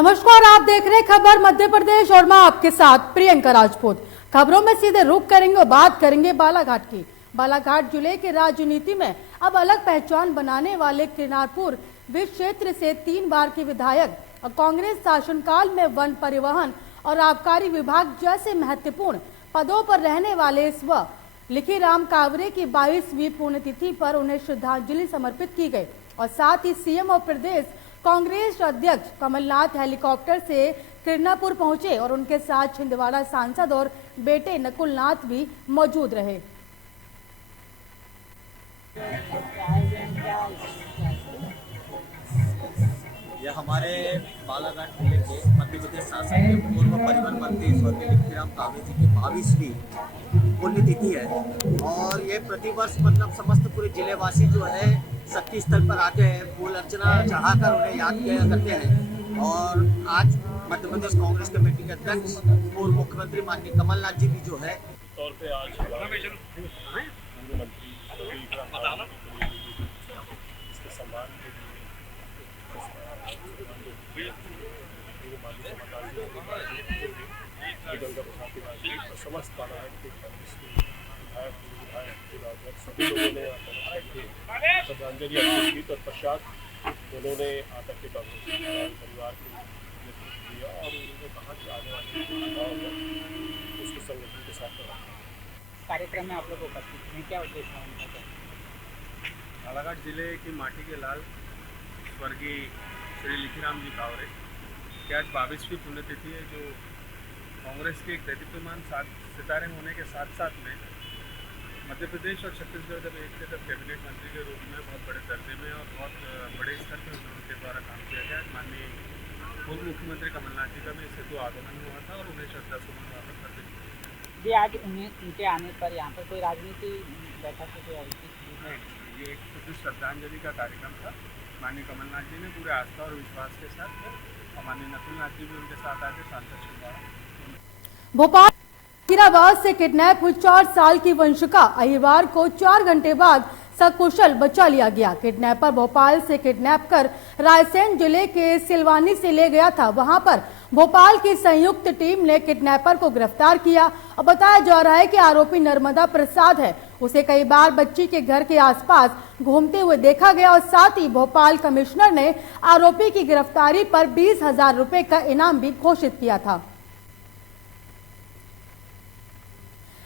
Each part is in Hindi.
नमस्कार, आप देख रहे खबर मध्य प्रदेश और मैं आपके साथ प्रियंका राजपूत। खबरों में सीधे रुक करेंगे और बात करेंगे बालाघाट की। बालाघाट जिले के राजनीति में अब अलग पहचान बनाने वाले किरनारपुर विस क्षेत्र से 3 बार के विधायक और कांग्रेस शासनकाल में वन परिवहन और आबकारी विभाग जैसे महत्वपूर्ण पदों पर रहने वाले इस लिखीराम कावरे की 22वीं पुण्यतिथि पर उन्हें श्रद्धांजलि समर्पित की गई और साथ ही सीएम और प्रदेश कांग्रेस अध्यक्ष कमलनाथ हेलीकॉप्टर से किरनापुर पहुंचे और उनके साथ छिंदवाड़ा सांसद और बेटे नकुल नाथ भी मौजूद रहे। यह हमारे बालाघाट जिले के मध्य प्रदेश शासन के पूर्व परिवहन मंत्री स्वर्गीय लिखीराम कावरे जी की 22वीं पुण्यतिथि है और ये प्रतिवर्ष मतलब समस्त पूरे जिलेवासी जो है शक्ति स्थल पर आते हैं, फूल अर्चना चढ़ाकर उन्हें याद किया करते हैं। और आज मध्य प्रदेश कांग्रेस कमेटी के अध्यक्ष पूर्व मुख्यमंत्री माननीय कमलनाथ जी भी जो है तौर पे आज इसके सम्मान समस्त बालाघाट के विधायक सभी लोगों ने श्रद्धांजलि अर्पित की। तत्पश्चात उन्होंने आकर के कांग्रेस परिवार को नेतृत्व दिया और उन्होंने कहा कि आने वाले उसके संगठन के साथ कार्यक्रम में आप लोग उपस्थित हैं, क्या उद्देश्य है? बालाघाट जिले की माटी के लाल स्वर्गीय श्री लिखीराम जी कावरे की आज 22वीं पुण्यतिथि है, जो कांग्रेस के एक दैदीप्यमान सितारे होने के साथ साथ में मध्य प्रदेश और छत्तीसगढ़ जब एक थे तब कैबिनेट मंत्री के रूप में बहुत बड़े दर्जे में और बहुत बड़े स्तर पर उनके द्वारा काम किया गया। माननीय पूर्व मुख्यमंत्री कमलनाथ जी का भी सेतु आगमन हुआ था और उन्हें श्रद्धासुमन अर्पित करते थे। जी, आज उनके आने पर यहाँ पर कोई राजनीति बैठक से नहीं, ये एक शुद्ध श्रद्धांजलि का कार्यक्रम था। माननीय कमलनाथ जी ने पूरे आस्था और विश्वास के साथ और माननीय नकुल नाथ जी भी उनके साथ आए थे, सांसद छिंदवाड़ा। भोपाल फरीदाबाद से किडनैप हुई 4 साल की वंशिका अहिरवार को 4 घंटे बाद सकुशल बचा लिया गया। किडनैपर भोपाल से किडनैप कर रायसेन जिले के सिलवानी से ले गया था। वहां पर भोपाल की संयुक्त टीम ने किडनैपर को गिरफ्तार किया और बताया जा रहा है कि आरोपी नर्मदा प्रसाद है। उसे कई बार बच्ची के घर के आसपास घूमते हुए देखा गया और साथ ही भोपाल कमिश्नर ने आरोपी की गिरफ्तारी पर 20,000 रुपए का इनाम भी घोषित किया था।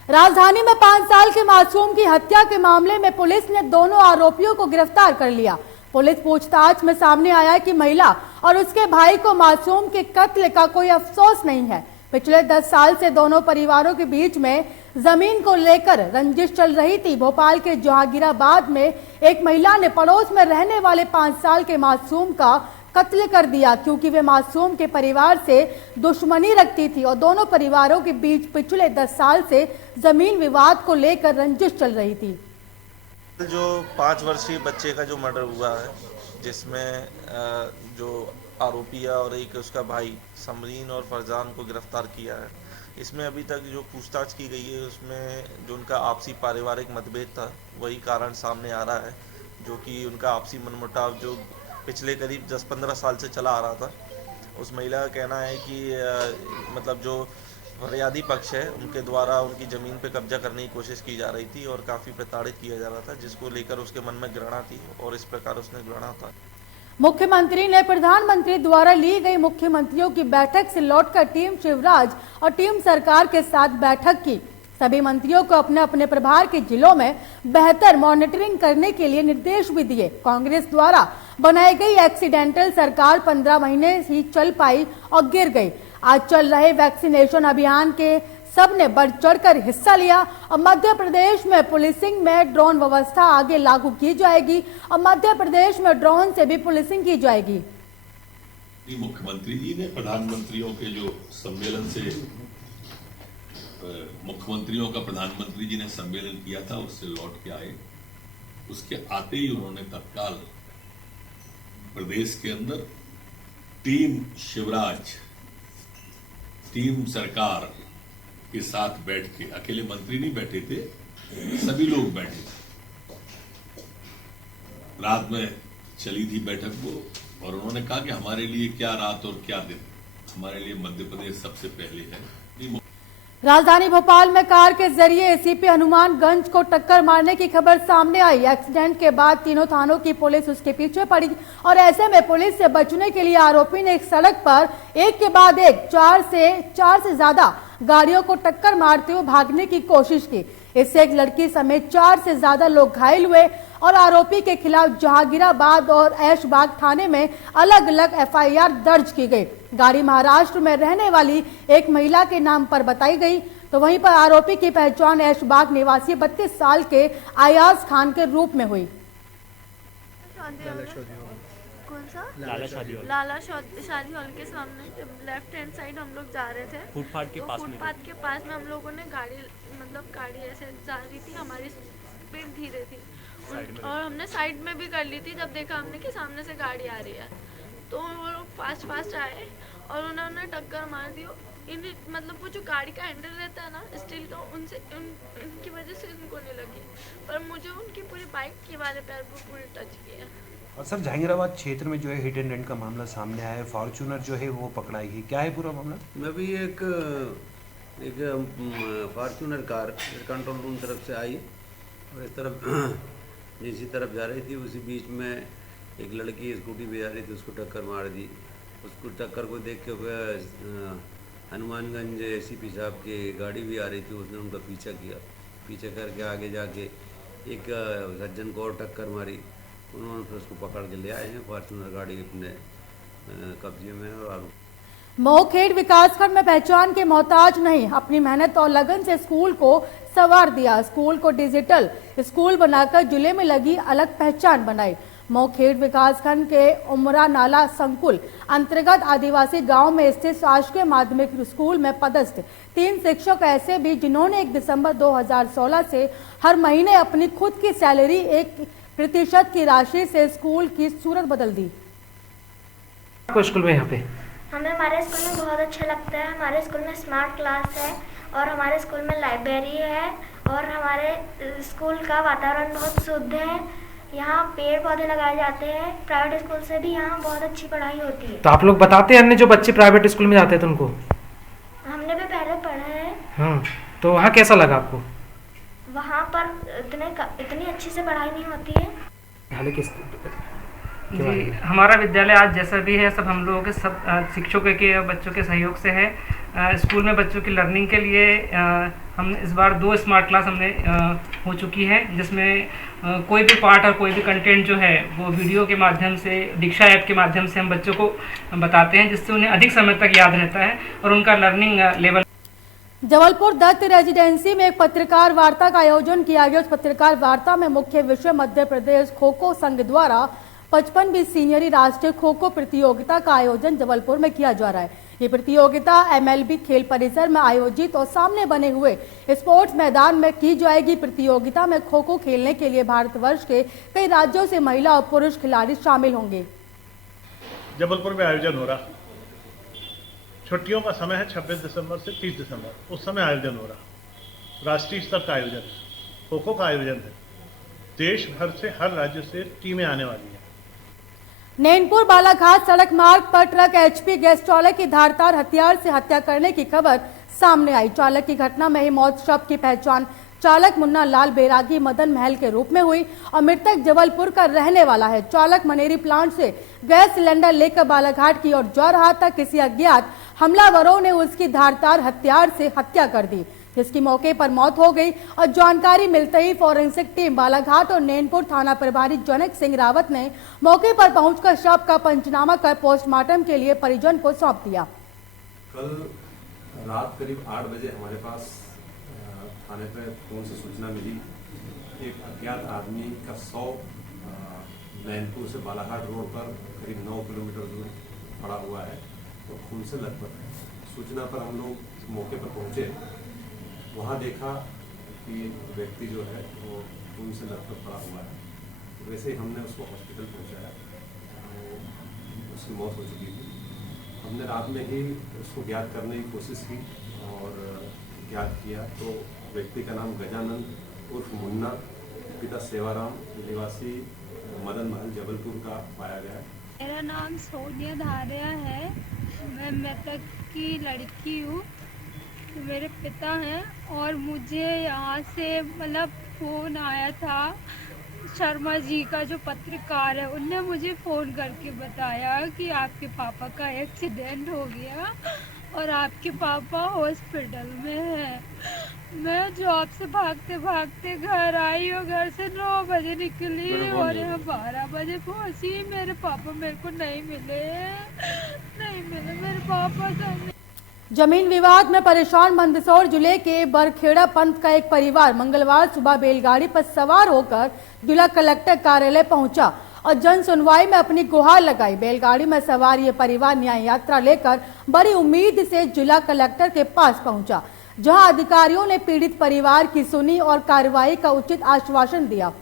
राजधानी में 5 साल के मासूम की हत्या के मामले में पुलिस ने दोनों आरोपियों को गिरफ्तार कर लिया। पुलिस पूछताछ में सामने आया कि महिला और उसके भाई को मासूम के कत्ल का कोई अफसोस नहीं है। पिछले 10 साल से दोनों परिवारों के बीच में जमीन को लेकर रंजिश चल रही थी। भोपाल के जहांगीराबाद में एक महिला ने पड़ोस में रहने वाले 5 साल के मासूम का कत्ल कर दिया क्योंकि वे मासूम के परिवार से दुश्मनी रखती थी और दोनों परिवारों के बीच पिछले 10 साल से जमीन विवाद को लेकर रंजिश चल रही थी। जो 5 वर्षीय बच्चे का जो मर्डर हुआ है, जिसमें जो आरोपी है और एक उसका भाई समरीन और फरजान को गिरफ्तार किया है, इसमें अभी तक जो पूछताछ की गई है उसमें जो उनका आपसी पारिवारिक मतभेद था वही कारण सामने आ रहा है, जो कि उनका आपसी मनमुटाव जो पिछले करीब 10-15 साल से चला आ रहा था। उस महिला का कहना है कि मतलब जो फरियादी पक्ष है उनके द्वारा उनकी ज़मीन पे कब्जा करने की कोशिश की जा रही थी और काफ़ी प्रताड़ित किया जा रहा था, जिसको लेकर उसके मन में घृणा थी और इस प्रकार उसने घृणा था। मुख्यमंत्री ने प्रधानमंत्री द्वारा ली गई मुख्यमंत्रियों की बैठक से लौटकर टीम शिवराज और टीम सरकार के साथ बैठक की। सभी मंत्रियों को अपने अपने प्रभार के जिलों में बेहतर मॉनिटरिंग करने के लिए निर्देश भी दिए। कांग्रेस द्वारा बनाई गई एक्सीडेंटल सरकार 15 महीने ही चल पाई और गिर गई। आज चल रहे वैक्सीनेशन अभियान के सबने बढ़ चढ़कर हिस्सा लिया और मध्य प्रदेश में पुलिसिंग में ड्रोन व्यवस्था आगे लागू की जाएगी और मध्य प्रदेश में ड्रोन से भी पुलिसिंग की जाएगी। मुख्यमंत्री जी ने प्रधानमंत्रियों के जो सम्मेलन से मुख्यमंत्रियों का प्रधानमंत्री जी ने सम्मेलन किया था, उससे लौट के आए। उसके आते ही उन्होंने तत्काल प्रदेश के अंदर टीम शिवराज, टीम सरकार के साथ बैठ के, अकेले मंत्री नहीं बैठे थे, सभी लोग बैठे थे। रात में चली थी बैठक वो और उन्होंने कहा कि हमारे लिए क्या रात और क्या दिन, हमारे लिए मध्य प्रदेश सबसे पहले है। राजधानी भोपाल में कार के जरिए एसीपी हनुमानगंज को टक्कर मारने की खबर सामने आई। एक्सीडेंट के बाद तीनों थानों की पुलिस उसके पीछे पड़ी और ऐसे में पुलिस से बचने के लिए आरोपी ने एक सड़क पर एक के बाद एक चार से ज्यादा गाड़ियों को टक्कर मारते हुए भागने की कोशिश की। इससे एक लड़की समेत 4 से ज्यादा लोग घायल हुए और आरोपी के खिलाफ जहांगीराबाद और ऐशबाग थाने में अलग अलग एफआईआर दर्ज की गई। गाड़ी महाराष्ट्र में रहने वाली एक महिला के नाम पर बताई गई, तो वहीं पर आरोपी की पहचान ऐशबाग निवासी 32 साल के अयाज खान के रूप में हुई। लाला शादी हॉल के सामने लेफ्ट हैंड साइड हम लोग जा रहे थे, फुटपाथ के पास में हम लोगों ने गाड़ी ऐसे जा रही थी, हमारी स्पीड धीरे थी और हमने साइड में भी कर ली थी। जब देखा हमने कि सामने से गाड़ी आ रही है तो वो लोग फास्ट आए और उन्होंने टक्कर मार दी। मतलब वो जो गाड़ी का हैंडल रहता है ना स्टील का, उनकी वजह से उनको नहीं लगी, पर मुझे उनकी पूरी बाइक के वाले पैर पर पूरी टच किया। और सर, जहांगीराबाद क्षेत्र में जो है हिट एंड रन का मामला सामने आया है, फॉर्च्यूनर जो है वो पकड़ाई है, क्या है पूरा मामला? मैं भी एक फॉर्च्यूनर कार कंट्रोल रूम तरफ से आई और इस तरफ जिसी तरफ जा रही थी उसी बीच में एक लड़की स्कूटी पे जा रही थी, उसको टक्कर मार दी। उसको टक्कर को देख के हनुमानगंज एसीपी साहब की गाड़ी भी आ रही थी, उसने उनका पीछा किया। पीछे करके आगे जाके एक सज्जन को और टक्कर मारी। उन्होंने फिर उसको पकड़ के ले आए हैं, फॉर्च्यूनर गाड़ी अपने कब्जे में। और मोहखेड़ विकासखंड में पहचान के मोहताज नहीं, अपनी मेहनत और लगन से स्कूल को संवार दिया। स्कूल को डिजिटल स्कूल बनाकर जिले में लगी अलग पहचान बनाई। मोहखेड़ विकासखंड के उमरा नाला संकुल अंतर्गत आदिवासी गांव में स्थित शासकीय माध्यमिक स्कूल में पदस्थ 3 शिक्षक ऐसे भी जिन्होंने 1 दिसंबर 2016 से हर महीने अपनी खुद की सैलरी 1% की राशि से स्कूल की सूरत बदल दी। स्कूल में यहाँ पे हमें हमारे स्कूल में बहुत अच्छा लगता है। हमारे स्कूल में स्मार्ट क्लास है और हमारे स्कूल में लाइब्रेरी है और हमारे स्कूल का वातावरण बहुत शुद्ध है। यहाँ पेड़ पौधे लगाए जाते हैं। प्राइवेट स्कूल से भी यहाँ बहुत अच्छी पढ़ाई होती है। तो आप लोग बताते हैं अन्य जो बच्चे प्राइवेट स्कूल में जाते थे उनको? हमने भी पहले पढ़ा है। हाँ, तो वहाँ कैसा लगा आपको? वहाँ पर इतनी अच्छी से पढ़ाई नहीं होती है। जी, हमारा विद्यालय आज जैसा भी है सब हम लोगों के सब शिक्षकों के और बच्चों के सहयोग से है। स्कूल में बच्चों की लर्निंग के लिए हम इस बार 2 स्मार्ट क्लास हमने हो चुकी है, जिसमें कोई भी पार्ट और कोई भी कंटेंट जो है वो वीडियो के माध्यम से, दीक्षा ऐप के माध्यम से हम बच्चों को बताते हैं, जिससे उन्हें अधिक समय तक याद रहता है और उनका learning level. Jabalpur Dutt residency में एक पत्रकार वार्ता का आयोजन किया गया। उस पत्रकार वार्ता में मुख्य विषय मध्य प्रदेश खो खो संघ द्वारा 55वीं सीनियरी राष्ट्रीय खो खो प्रतियोगिता का आयोजन जबलपुर में किया जा रहा है। ये प्रतियोगिता MLB खेल परिसर में आयोजित और सामने बने हुए स्पोर्ट्स मैदान में की जाएगी। प्रतियोगिता में खो खो खेलने के लिए भारतवर्ष के कई राज्यों से महिला और पुरुष खिलाड़ी शामिल होंगे। जबलपुर में आयोजन हो रहा, छुट्टियों का समय है 26 दिसंबर से 30 दिसंबर, उस समय आयोजन हो रहा। राष्ट्रीय स्तर का आयोजन है, खो खो का आयोजन है। देश भर से, हर राज्य से टीमें आने वाली हैं। नैनपुर बालाघाट सड़क मार्ग पर ट्रक HP गैस चालक की धारदार हथियार से हत्या करने की खबर सामने आई। चालक की घटना में ही मौत। शव की पहचान चालक मुन्ना लाल बैरागी मदन महल के रूप में हुई और मृतक जबलपुर का रहने वाला है। चालक मनेरी प्लांट से गैस सिलेंडर लेकर बालाघाट की ओर जा रहा था। किसी अज्ञात हमलावरों ने उसकी धारदार हथियार से हत्या कर दी, जिसकी मौके पर मौत हो गई। और जानकारी मिलते ही फोरेंसिक टीम बालाघाट और नैनपुर थाना प्रभारी जनक सिंह रावत ने मौके पर पहुंचकर शव का पंचनामा कर पोस्टमार्टम के लिए परिजन को सौंप दिया। कल रात करीब 8 बजे हमारे पास थाने पर फोन से सूचना मिली, एक अज्ञात आदमी का शव नैनपुर से बालाघाट रोड पर करीब 9 किलोमीटर दूर पड़ा हुआ है और खून से लथपथ है। सूचना पर हम लोग मौके पर पहुंचे, वहाँ देखा कि व्यक्ति जो है वो खून से लथपथ पड़ा हुआ है। वैसे ही हमने उसको हॉस्पिटल पहुंचाया, तो उसकी मौत हो चुकी थी। हमने रात में ही उसको ज्ञात करने की कोशिश की और ज्ञात किया तो व्यक्ति का नाम गजानंद उर्फ मुन्ना, पिता सेवाराम, निवासी मदन महल जबलपुर का पाया गया। मेरा नाम सोनिया धारिया है। मैं मृतक की लड़की हूँ। मेरे पिता हैं और मुझे यहाँ से मतलब फ़ोन आया था। शर्मा जी का जो पत्रकार है उनने मुझे फ़ोन करके बताया कि आपके पापा का एक्सीडेंट हो गया और आपके पापा हॉस्पिटल में हैं। मैं जॉब से भागते भागते घर आई और घर से 9 बजे निकली और यहाँ 12 बजे पहुँची। मेरे पापा मेरे को नहीं मिले मेरे पापा तो। जमीन विवाद में परेशान मंदसौर जिले के बरखेड़ा पंथ का एक परिवार मंगलवार सुबह बैलगाड़ी पर सवार होकर जिला कलेक्टर कार्यालय पहुंचा और जन सुनवाई में अपनी गुहार लगाई। बैलगाड़ी में सवार ये परिवार न्याय यात्रा लेकर बड़ी उम्मीद से जिला कलेक्टर के पास पहुंचा, जहां अधिकारियों ने पीड़ित परिवार की सुनी और कार्रवाई का उचित आश्वासन दिया।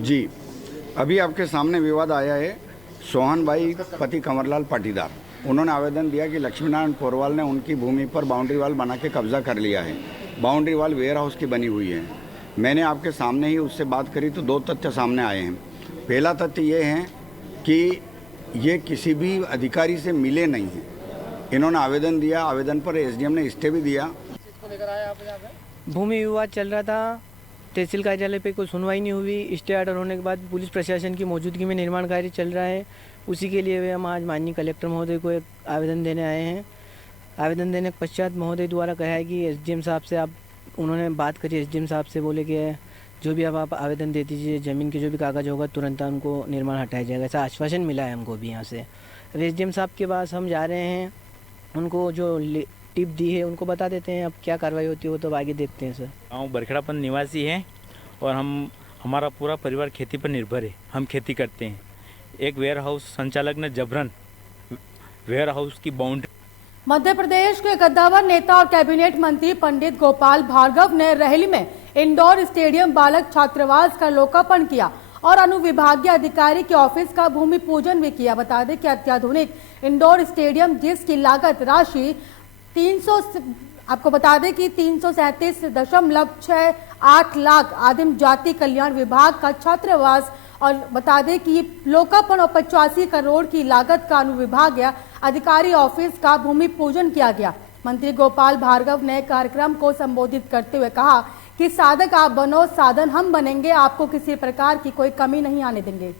जी, अभी आपके सामने विवाद आया है। सोहन भाई पति कंवरलाल पाटीदार, उन्होंने आवेदन दिया कि लक्ष्मीनारायण पोरवाल ने उनकी भूमि पर बाउंड्री वाल बना के कब्जा कर लिया है। बाउंड्री वाल वेयर हाउस की बनी हुई है। मैंने आपके सामने ही उससे बात करी तो 2 तथ्य सामने आए हैं। पहला तथ्य ये है कि ये किसी भी अधिकारी से मिले नहीं हैं। इन्होंने आवेदन दिया, आवेदन पर एसडीएम ने स्टे भी दिया। भूमि विवाद चल रहा था, तहसील कार्यालय पे कोई सुनवाई नहीं हुई। स्टे ऑर्डर होने के बाद पुलिस प्रशासन की मौजूदगी में निर्माण कार्य चल रहा है। उसी के लिए हम आज माननीय कलेक्टर महोदय को एक आवेदन देने आए हैं। आवेदन देने के पश्चात महोदय द्वारा कहा है कि एसडीएम साहब से उन्होंने बात करी। एसडीएम साहब से बोले कि जो भी अब आप आवेदन दे दीजिए, ज़मीन के जो भी कागज़ होगा तुरंत उनको निर्माण हटाया जाएगा, ऐसा आश्वासन मिला है हमको भी यहाँ से। अब एसडीएम साहब के पास हम जा रहे हैं, उनको जो टिप दी है उनको बता देते हैं। अब क्या कार्रवाई होती है वो तो आगे देखते हैं। सर, गाँव बरखेड़ापन निवासी हैं और हमारा पूरा परिवार खेती पर निर्भर है। हम खेती करते हैं। एक वेयर हाउस संचालक ने जबरन वेयर हाउस की बाउंड्री। मध्य प्रदेश के कद्दावर नेता और कैबिनेट मंत्री पंडित गोपाल भार्गव ने रेहली में इंडोर स्टेडियम बालक छात्रावास का लोकार्पण किया और अनुविभागीय अधिकारी के ऑफिस का भूमि पूजन भी किया। बता दें कि अत्याधुनिक इंडोर स्टेडियम जिसकी लागत राशि 337.68 लाख आदिम जाति कल्याण विभाग का छात्रावास और बता दें कि लोकार्पण और 85 करोड़ की लागत का अनुविभागीय अधिकारी ऑफिस का भूमि पूजन किया गया। मंत्री गोपाल भार्गव ने कार्यक्रम को संबोधित करते हुए कहा कि साधक आप बनो, साधन हम बनेंगे, आपको किसी प्रकार की कोई कमी नहीं आने देंगे।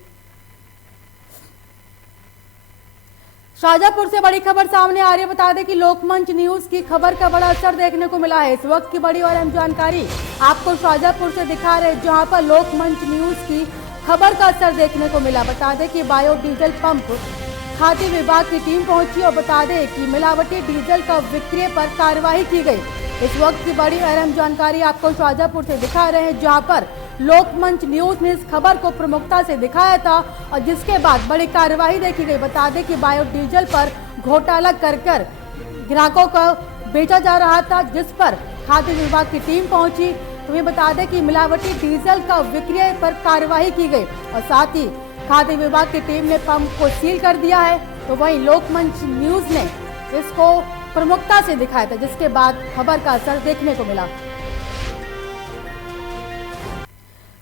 शाहजहांपुर से बड़ी खबर सामने आ रही है। बता दें कि लोकमंच न्यूज की खबर का बड़ा असर देखने को मिला है। इस वक्त की बड़ी और अहम जानकारी आपको शाहजहांपुर से दिखा रहे हैं, जहां पर लोकमंच न्यूज की खबर का असर देखने को मिला। बता दें कि बायोडीजल पंप खाद्य विभाग की टीम पहुंची और बता दें कि मिलावटी डीजल का विक्रय पर कार्रवाई की गई। इस वक्त की बड़ी और अहम जानकारी आपको शाहजहांपुर से दिखा रहे हैं, जहां पर लोकमंच न्यूज ने इस खबर को प्रमुखता से दिखाया था और जिसके बाद बड़ी कार्रवाई देखी गई। बता दें कि बायोडीजल पर घोटाला कर ग्राहकों को बेचा जा रहा था, जिस पर खाद्य विभाग की टीम पहुंची। तुम्हें बता दें कि मिलावटी डीजल का विक्रय पर कार्रवाई की गई और साथ ही खाद्य विभाग की टीम ने पंप को सील कर दिया है। तो वहीं लोकमंच न्यूज ने इसको प्रमुखता से दिखाया था, जिसके बाद खबर का असर देखने को मिला।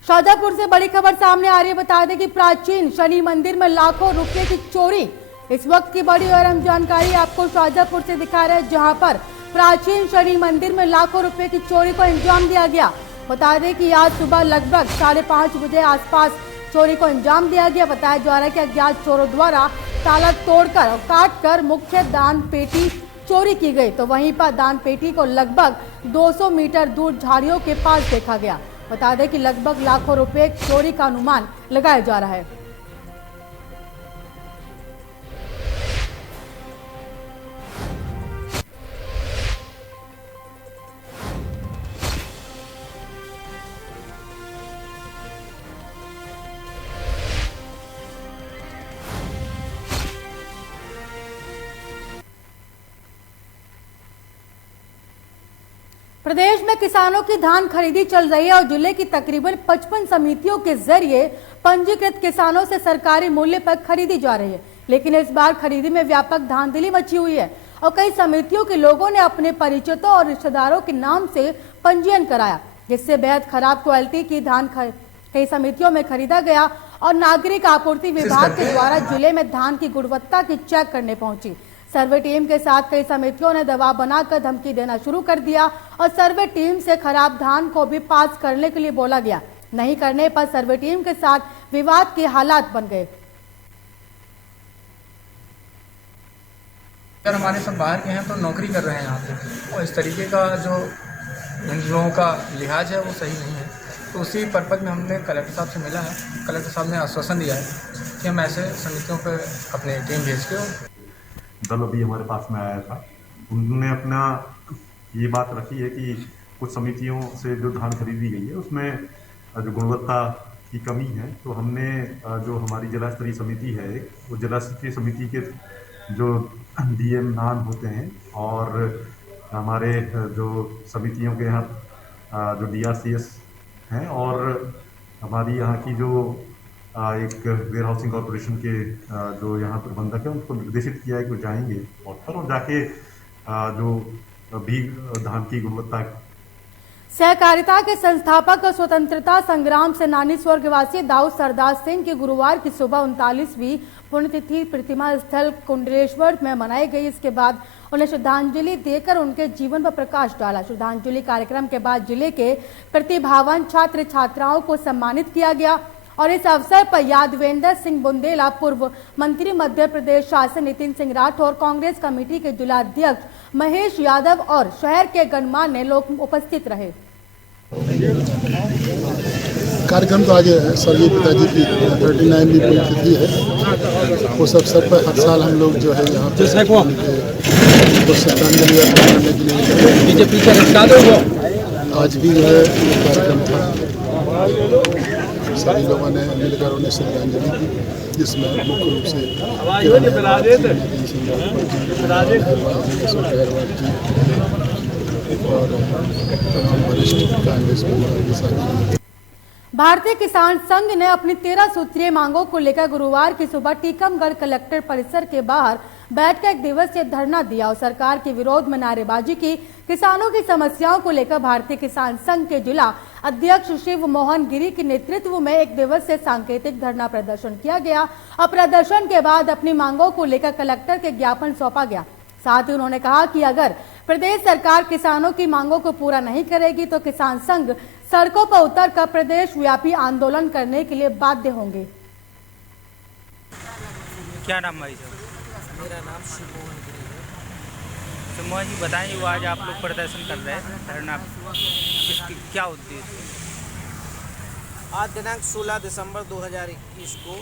शाहजहांपुर से बड़ी खबर सामने आ रही है। बता दें कि प्राचीन शनि मंदिर में लाखों रुपए की चोरी। इस वक्त की बड़ी और अहम जानकारी आपको शाहजहांपुर से दिखा रहे हैं, जहां पर प्राचीन शनि मंदिर में लाखों रुपए की चोरी को अंजाम दिया गया। बता दें कि आज सुबह लगभग 5:30 बजे आसपास चोरी को अंजाम दिया गया। बताया जा रहा है कि अज्ञात चोरों द्वारा ताला तोड़कर और काटकर मुख्य दान पेटी चोरी की गई। तो वहीं पर दान पेटी को लगभग 200 मीटर दूर झाड़ियों के पास देखा गया। बता दें कि लगभग लाखों रुपए चोरी का अनुमान लगाया जा रहा है। प्रदेश में किसानों की धान खरीदी चल रही है और जिले की तकरीबन 55 समितियों के जरिए पंजीकृत किसानों से सरकारी मूल्य पर खरीदी जा रही है। लेकिन इस बार खरीदी में व्यापक धांधली मची हुई है और कई समितियों के लोगों ने अपने परिचितों और रिश्तेदारों के नाम से पंजीयन कराया, जिससे बेहद खराब क्वालिटी की धान कई समितियों में खरीदा गया और नागरिक आपूर्ति विभाग के द्वारा जिले में धान की गुणवत्ता की चेक करने पहुंची। सर्वे टीम के साथ कई समितियों ने दबाव बनाकर धमकी देना शुरू कर दिया और सर्वे टीम से खराब धान को भी पास करने के लिए बोला गया। नहीं करने पर सर्वे टीम के साथ विवाद के हालात बन गए। अगर हमारे सब बाहर के हैं तो नौकरी कर रहे हैं यहाँ पे, और इस तरीके का जो इन लोगों का लिहाज है वो सही नहीं है। तो उसी पर्पज में हमने कलेक्टर साहब से मिला है। कलेक्टर साहब ने आश्वासन दिया है कि हम ऐसे समितियों पर अपने टीम भेज के दल अभी हमारे पास में आया था। उन्होंने अपना ये बात रखी है कि कुछ समितियों से जो धान खरीदी गई है उसमें जो गुणवत्ता की कमी है, तो हमने जो हमारी जिला स्तरीय समिति है वो जिला स्तरीय समिति के जो डीएम नान होते हैं और हमारे जो समितियों के यहाँ जो डीआरसीएस हैं और हमारी यहाँ की जो एक वेयर हाउसिंग कॉरपोरेशन के जो यहाँ प्रबंधक है उनको निर्देशित किया है कि वो जाएंगे और जाके जो भी धान की गुणवत्ता सहकारिता के संस्थापक और स्वतंत्रता संग्राम सेनानी स्वर्गवासी दाऊद सरदार सिंह की गुरुवार की सुबह 39वीं पुण्यतिथि प्रतिमा स्थल कुंडलेश्वर में मनाई गई। इसके बाद उन्हें श्रद्धांजलि देकर उनके जीवन पर प्रकाश डाला। श्रद्धांजलि कार्यक्रम के बाद जिले के प्रतिभावान छात्र छात्राओं को सम्मानित किया गया और इस अवसर पर यादवेंद्र सिंह बुंदेला, पूर्व मंत्री मध्य प्रदेश शासन नितिन सिंह राठौर, कांग्रेस कमेटी के जिला अध्यक्ष महेश यादव और शहर के गणमान्य लोग उपस्थित रहे। कार्यक्रम तो आज स्वर्गीय पिताजी की 39वीं पुण्यतिथि है। उस अवसर पर हर साल हम लोग जो है यहाँ पे श्रद्धांजलि अर्पण करने के लिए आज भी जो है कार्यक्रम था। सभी लोगों ने मिलकर उन्हें श्रद्धांजलि दी, जिसमें मुख्य रूप से और तमाम वरिष्ठ कांग्रेस के साथ। भारतीय किसान संघ ने अपनी 13 सूत्रीय मांगों को लेकर गुरुवार की सुबह टीकमगढ़ कलेक्टर परिसर के बाहर बैठकर 1 दिवसीय धरना दिया और सरकार के विरोध में नारेबाजी की। किसानों की समस्याओं को लेकर भारतीय किसान संघ के जिला अध्यक्ष शिव मोहन गिरी के नेतृत्व में 1 दिवसीय सांकेतिक धरना प्रदर्शन किया गया और प्रदर्शन के बाद अपनी मांगों को लेकर कलेक्टर के ज्ञापन सौंपा गया। साथ ही उन्होंने कहा कि अगर प्रदेश सरकार किसानों की मांगों को पूरा नहीं करेगी तो किसान संघ सड़कों पर उतरकर प्रदेश व्यापी आंदोलन करने के लिए बाध्य होंगे। क्या नाम भाई साहब? मेरा नाम शिव मोहन गिरी है। तो मोहन जी बताइए, वो आज आप लोग प्रदर्शन कर रहे हैं धरना, क्या उद्देश्य? आज दिनांक 16 दिसंबर 2021 को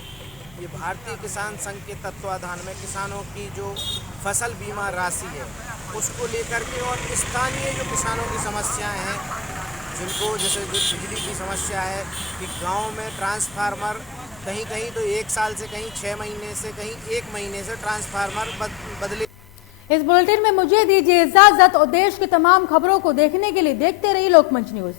ये भारतीय किसान संघ के तत्वाधान में किसानों की जो फसल बीमा राशि है उसको लेकर के और स्थानीय जो किसानों की समस्याएं हैं, जिनको जैसे बिजली की समस्या है कि गांव में ट्रांसफार्मर कहीं कहीं तो 1 साल से कहीं 6 महीने से कहीं 1 महीने से ट्रांसफार्मर बदले। इस बुलेटिन में मुझे दीजिए इजाजत और देश की तमाम खबरों को देखने के लिए देखते रहिए लोकमंच न्यूज।